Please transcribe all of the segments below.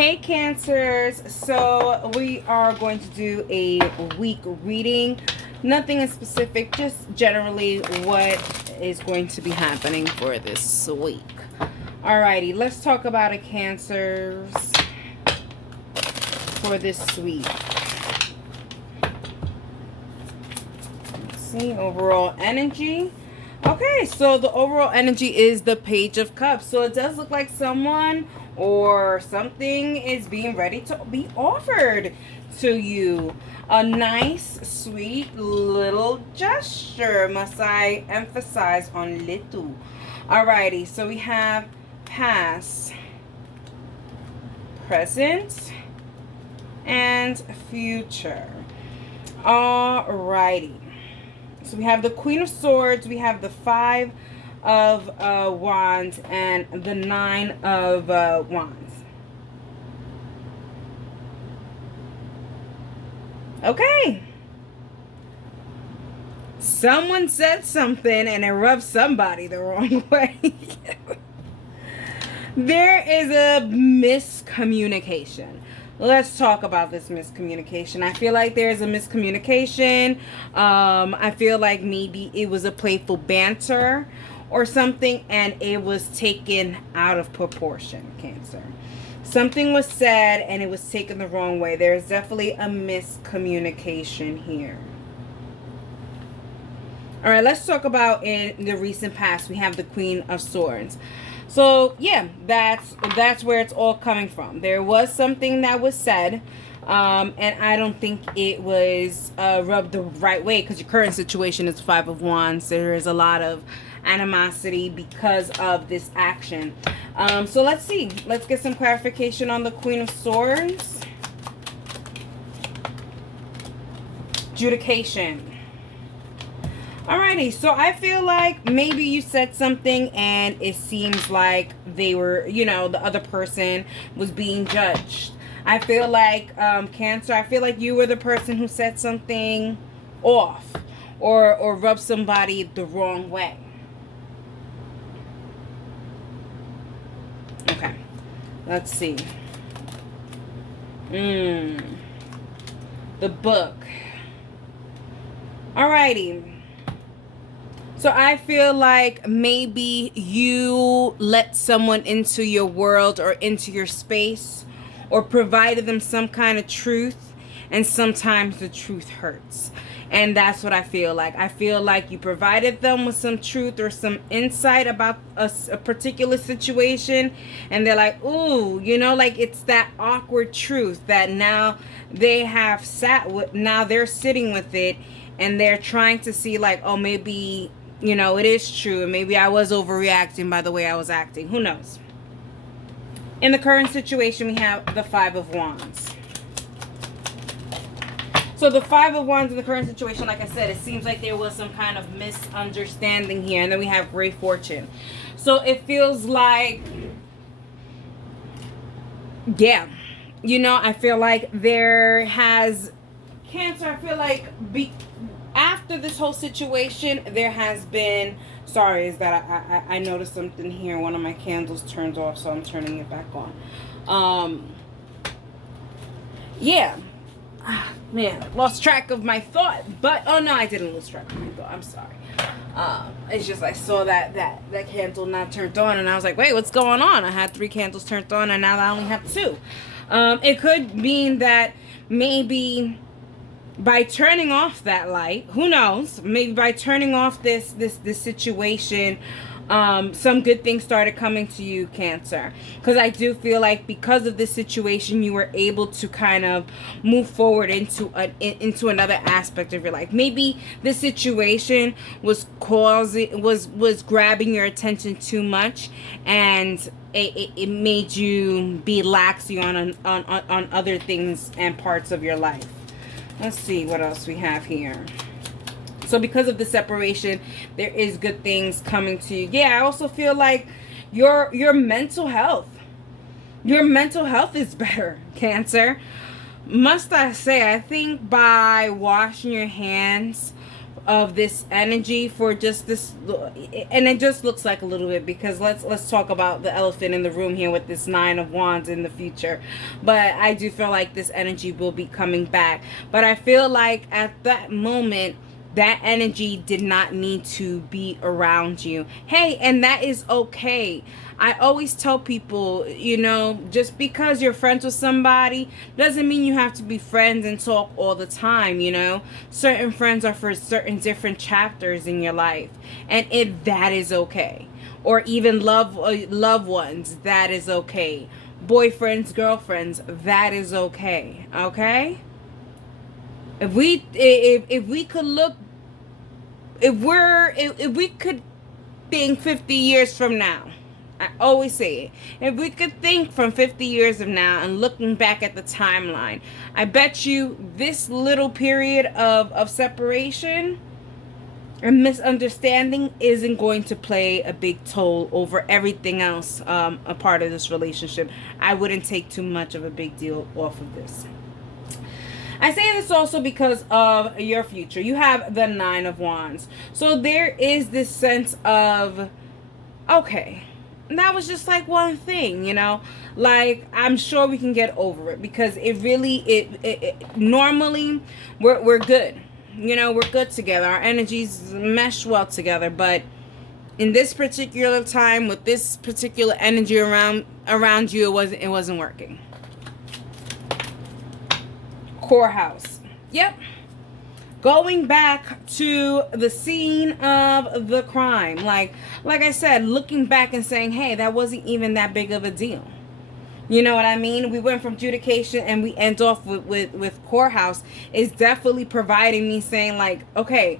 Hey Cancers, so we are going to do a week reading. Nothing in specific, just generally what is going to be happening for this week. Alrighty, let's talk about a Cancers for this week. Let's see, overall energy. Okay, so the overall energy is the Page of Cups. So it does look like someone or something is being ready to be offered to you. A nice, sweet little gesture. Must I emphasize on little? Alrighty, so we have past, present, and future. Alrighty. So we have the Queen of Swords, we have the Five of Wands, and the Nine of Wands. Okay. Someone said something and it rubbed somebody the wrong way. There is a miscommunication. Let's talk about this miscommunication. I feel like there's a miscommunication. I feel like maybe it was a playful banter or something and it was taken out of proportion, Cancer. Something was said and it was taken the wrong way. There's definitely a miscommunication here. All right, let's talk about in the recent past. We have the Queen of Swords. So yeah, that's where it's all coming from. There was something that was said, and I don't think it was rubbed the right way because your current situation is Five of Wands. There is a lot of animosity because of this action. So let's see. Let's get some clarification on the Queen of Swords. Adjudication. Alrighty, so I feel like maybe you said something and it seems like they were, the other person was being judged. I feel like, Cancer, I feel like you were the person who said something off or rubbed somebody the wrong way. Okay, let's see. The book. Alrighty. So I feel like maybe you let someone into your world or into your space or provided them some kind of truth, and sometimes the truth hurts. And that's what I feel like. I feel like you provided them with some truth or some insight about a particular situation, and they're like, ooh, like it's that awkward truth that now they have sat with, now they're sitting with it, and they're trying to see like, oh, maybe it is true. Maybe I was overreacting by the way I was acting. Who knows? In the current situation, we have the Five of Wands. So the Five of Wands in the current situation, like I said, it seems like there was some kind of misunderstanding here. And then we have Great Fortune. So it feels like, yeah, I feel like there has, Cancer, I feel like after this whole situation, there has been, sorry, is that I noticed something here. One of my candles turned off, so I'm turning it back on. Yeah. Man, lost track of my thought. But, oh no, I didn't lose track of my thought. I'm sorry. It's just I saw that candle not turned on, and I was like, wait, what's going on? I had 3 candles turned on, and now I only have 2. It could mean that maybe by turning off that light, who knows, maybe by turning off this situation, some good things started coming to you, Cancer. Because I do feel like because of this situation, you were able to kind of move forward into another aspect of your life. Maybe this situation was grabbing your attention too much, and it made you be laxy on other things and parts of your life. Let's see what else we have here. So because of the separation, there is good things coming to you. Yeah, I also feel like your mental health. Your mental health is better, Cancer. Must I say, I think by washing your hands of this energy for just this, and it just looks like a little bit, because let's talk about the elephant in the room here with this Nine of Wands in the future. But I do feel like this energy will be coming back, but I feel like at that moment that energy did not need to be around you. Hey, and that is okay. I always tell people, you know, just because you're friends with somebody doesn't mean you have to be friends and talk all the time, you know. Certain friends are for certain different chapters in your life, and that is okay. Or even loved ones, that is okay. Boyfriends, girlfriends, that is okay. Okay? If we could look, if we could think 50 years from now, I always say it, if we could think from 50 years of now and looking back at the timeline, I bet you this little period of separation and misunderstanding isn't going to play a big toll over everything else, a part of this relationship. I wouldn't take too much of a big deal off of this. I say this also because of your future. You have the Nine of Wands. So there is this sense of, okay, that was just like one thing, you know? Like, I'm sure we can get over it, because it really, normally, we're good. You know, we're good together. Our energies mesh well together. But in this particular time, with this particular energy around you, it wasn't working. Courthouse. Yep. Going back to the scene of the crime. Like I said, looking back and saying, hey, that wasn't even that big of a deal. You know what I mean? We went from adjudication and we end off with courthouse. Is definitely providing me saying, like, okay,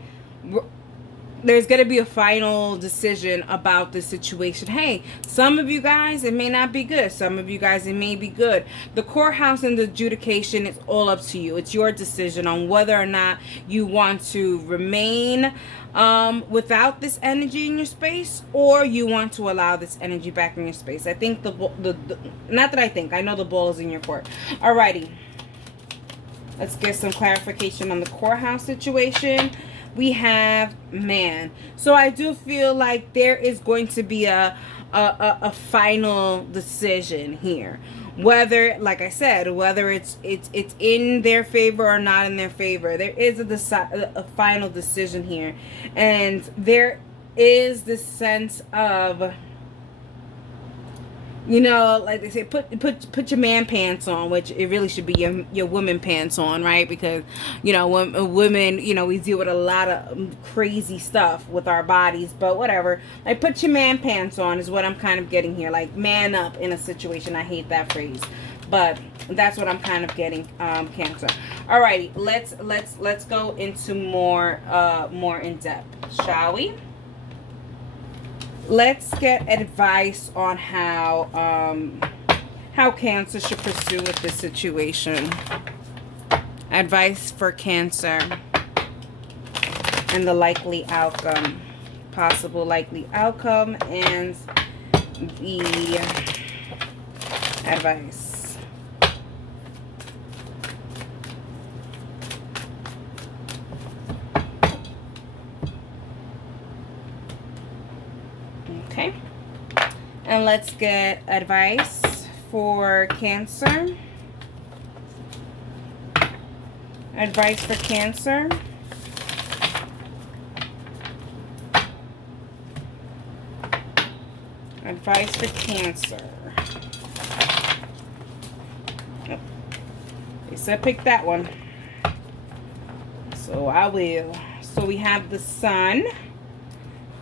there's going to be a final decision about the situation. Hey, some of you guys, it may not be good. Some of you guys, it may be good. The courthouse and the adjudication is all up to you. It's your decision on whether or not you want to remain without this energy in your space, or you want to allow this energy back in your space. I think not that I think, I know the ball is in your court. Alrighty. Let's get some clarification on the courthouse situation. We have man. So I do feel like there is going to be a final decision here. Whether, like I said, whether it's in their favor or not in their favor, there is a final decision here. And there is this sense of, you know, like they say, put your man pants on, which it really should be your woman pants on, right? Because, you know, women, you know, we deal with a lot of crazy stuff with our bodies, but whatever. Like, put your man pants on is what I'm kind of getting here. Like, man up in a situation. I hate that phrase, but that's what I'm kind of getting, Cancer. Alrighty, let's go into more in depth, shall we? Let's get advice on how Cancer should pursue with this situation. Advice for Cancer and the likely outcome, possible likely outcome, and the advice. Okay, and let's get advice for Cancer. Advice for Cancer. Advice for Cancer. Oh, they said pick that one, so I will. So we have the Sun.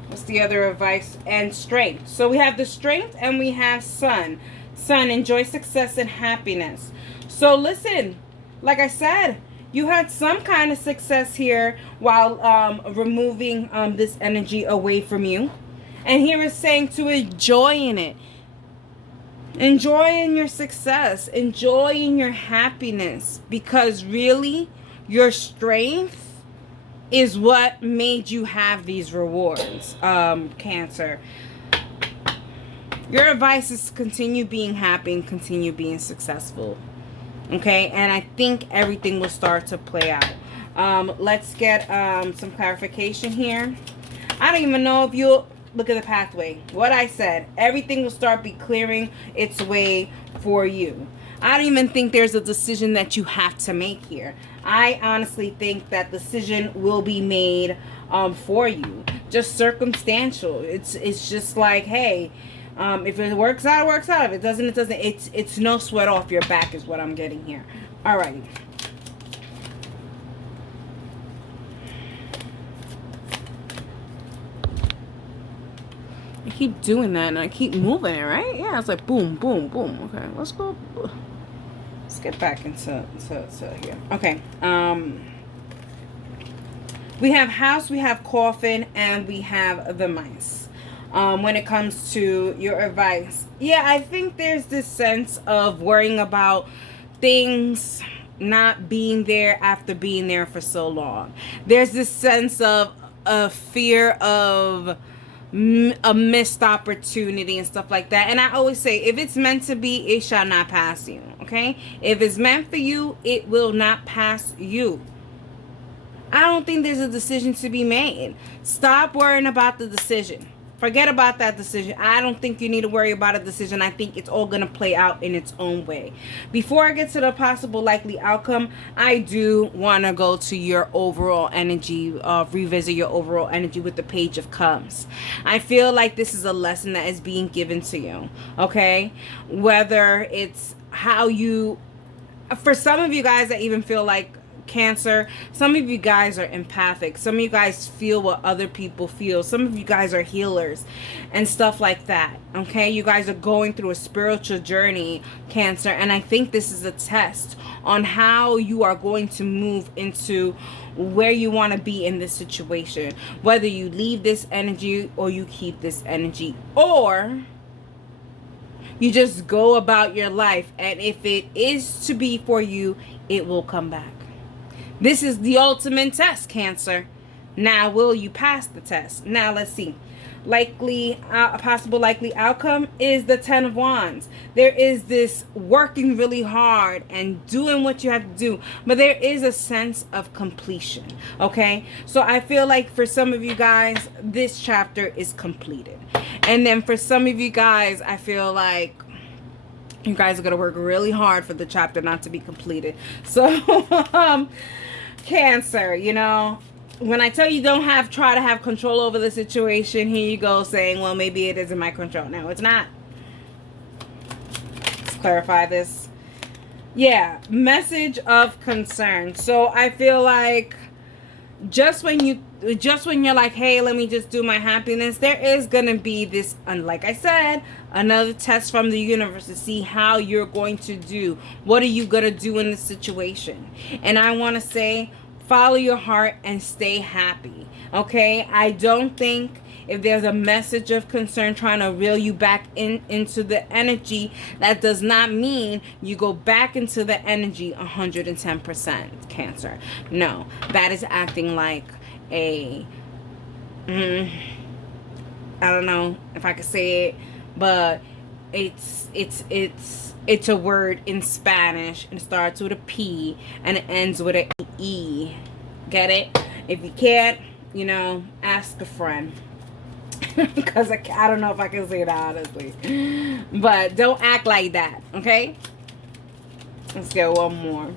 What's the other advice? And strength. So we have the strength and we have Sun. Sun, enjoy success and happiness. So listen, like I said, you had some kind of success here while removing this energy away from you. And here is saying to enjoy in it. Enjoy in your success. Enjoy in your happiness. Because really, your strength is what made you have these rewards, Cancer. Your advice is to continue being happy and continue being successful. Okay? And I think everything will start to play out. Let's get some clarification here. I don't even know if you'll look at the pathway. What I said, everything will start be clearing its way for you. I don't even think there's a decision that you have to make here. I honestly think that decision will be made for you. Just circumstantial. It's just like, hey, if it works out, it works out. If it doesn't, it doesn't. It's no sweat off your back is what I'm getting here. Alrighty. I keep doing that and I keep moving it, right? Yeah, it's like boom, boom, boom. Okay, let's go. Let's get back into here. Okay. We have house, we have coffin, and we have the mice. When it comes to your advice, yeah, I think there's this sense of worrying about things not being there after being there for so long. There's this sense of a fear of a missed opportunity and stuff like that. And I always say, if it's meant to be, it shall not pass you. Okay? If it's meant for you, it will not pass you. I don't think there's a decision to be made. Stop worrying about the decision. Forget about that decision. I don't think you need to worry about a decision. I think it's all going to play out in its own way. Before I get to the possible likely outcome, I do want to go to your overall energy, revisit your overall energy with the Page of Cups. I feel like this is a lesson that is being given to you, okay? Whether it's how you, for some of you guys that even feel like Cancer, some of you guys are empathic. Some of you guys feel what other people feel. Some of you guys are healers and stuff like that. Okay, you guys are going through a spiritual journey, Cancer, and I think this is a test on how you are going to move into where you want to be in this situation. Whether you leave this energy or you keep this energy, or you just go about your life, and if it is to be for you, it will come back. This is the ultimate test, Cancer. Now, will you pass the test? Now, let's see. Possible likely outcome is the Ten of Wands. There is this working really hard and doing what you have to do, but there is a sense of completion, okay? So I feel like for some of you guys, this chapter is completed. And then for some of you guys, I feel like you guys are going to work really hard for the chapter not to be completed. So, Cancer, you know, when I tell you try to have control over the situation, here you go saying, well, maybe it is in my control. No, it's not. Let's clarify this. Yeah, message of concern. So I feel like just when you're like, hey, let me just do my happiness, there is gonna be this, like I said, another test from the universe to see how you're going to do. What are you gonna do in this situation? And I want to say, follow your heart and stay happy, okay? I don't think if there's a message of concern trying to reel you back into the energy, that does not mean you go back into the energy 110%, Cancer. No, that is acting like a, I don't know if I could say it, but it's a word in Spanish, and it starts with a P and it ends with an E. Get it? If you can't, you know, ask a friend. Because I don't know if I can say that honestly. But don't act like that, okay? Let's get one more.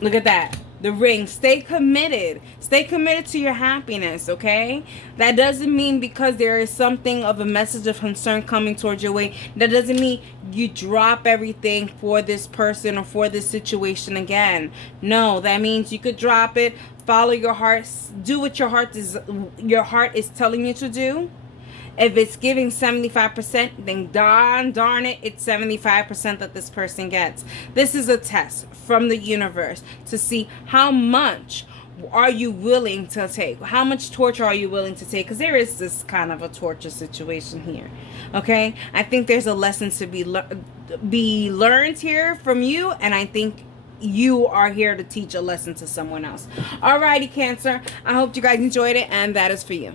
Look at that. The ring. Stay committed. Stay committed to your happiness, okay? That doesn't mean because there is something of a message of concern coming towards your way, that doesn't mean you drop everything for this person or for this situation again. No, that means you could drop it, follow your heart, do what your heart is telling you to do. If it's giving 75%, then darn it, it's 75% that this person gets. This is a test from the universe to see how much are you willing to take. How much torture are you willing to take? Because there is this kind of a torture situation here. Okay? I think there's a lesson to be learned here from you, and I think you are here to teach a lesson to someone else. Alrighty, Cancer. I hope you guys enjoyed it, and that is for you.